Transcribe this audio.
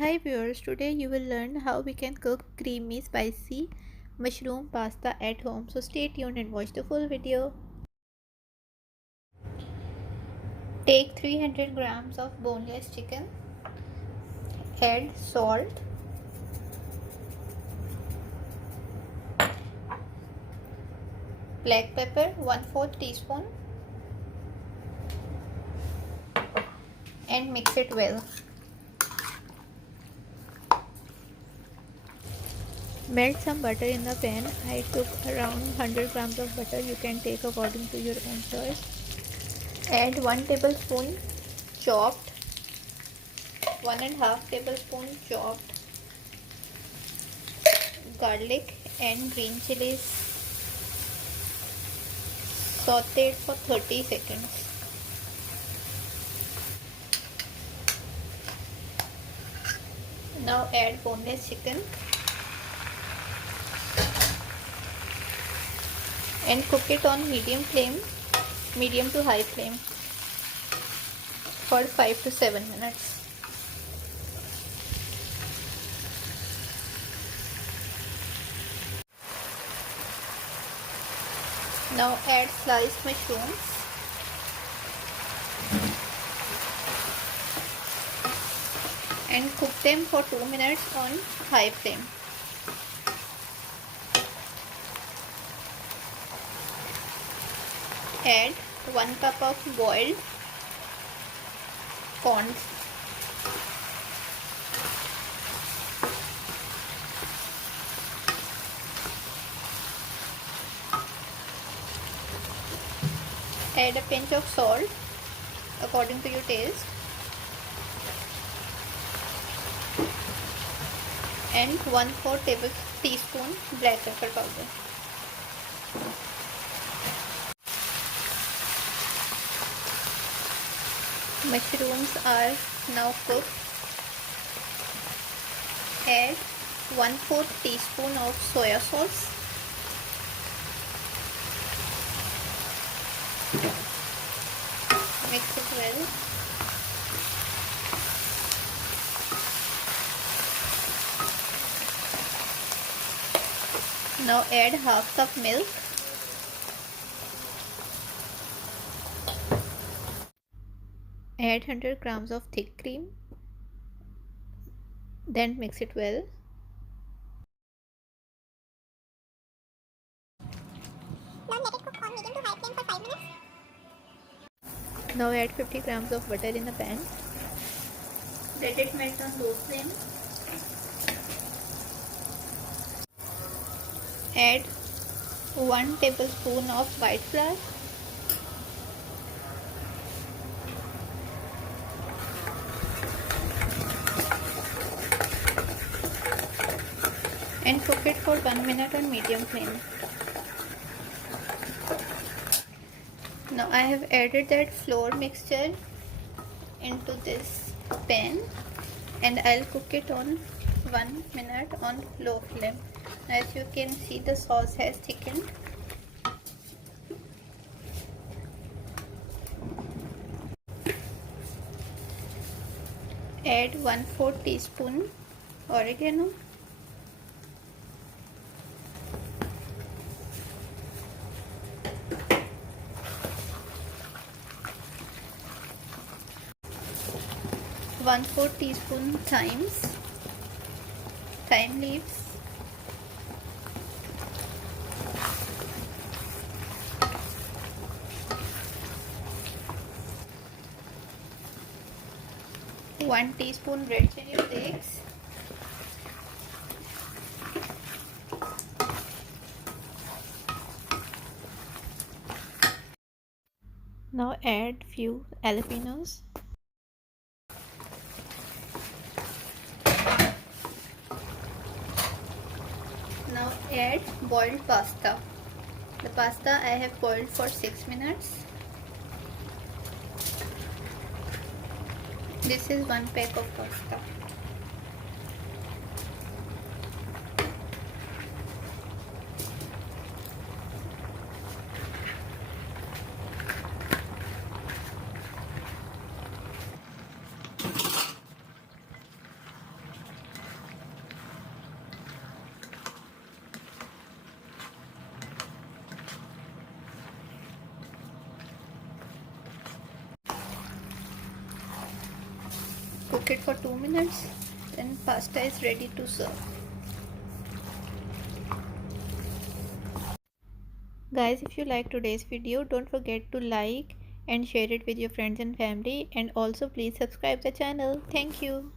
Hi viewers, today you will learn how we can cook creamy spicy mushroom pasta at home. So stay tuned and watch the full video. Take 300 grams of boneless chicken. Add salt, black pepper 1/4 teaspoon and mix it well. Melt some butter in the pan. I took around 100 grams of butter. You can take according to your own choice. Add 1 tablespoon chopped, 1.5 tablespoon chopped garlic and green chilies, sauteed for 30 seconds. Now add boneless chicken and cook it on medium to high flame for 5 to 7 minutes. Now add sliced mushrooms and cook them for 2 minutes on high flame. Add 1 cup of boiled corn. Add a pinch of salt according to your taste and 1/4 tablespoon black pepper powder. Mushrooms are now cooked. Add 1/4 teaspoon of soya sauce. Mix it well. Now add half cup milk. Add 100 grams of thick cream. Then mix it well. Now let it cook on medium to high flame for 5 minutes. Now add 50 grams of butter in a pan. Let it melt on low flame. Add 1 tablespoon of white flour. And cook it for 1 minute on medium flame. Now I have added that flour mixture into this pan and I'll cook it on 1 minute on low flame. As you can see, the sauce has thickened. Add 1/4 teaspoon oregano. One-4 teaspoon thyme leaves, one teaspoon red chili flakes, now add few jalapenos. Now add boiled pasta. The pasta I have boiled for 6 minutes. This is 1 pack of pasta. cook it for 2 minutes. Then pasta is ready to serve. Guys, if you like today's video, don't forget to like and share it with your friends and family, and also please subscribe the channel. Thank you.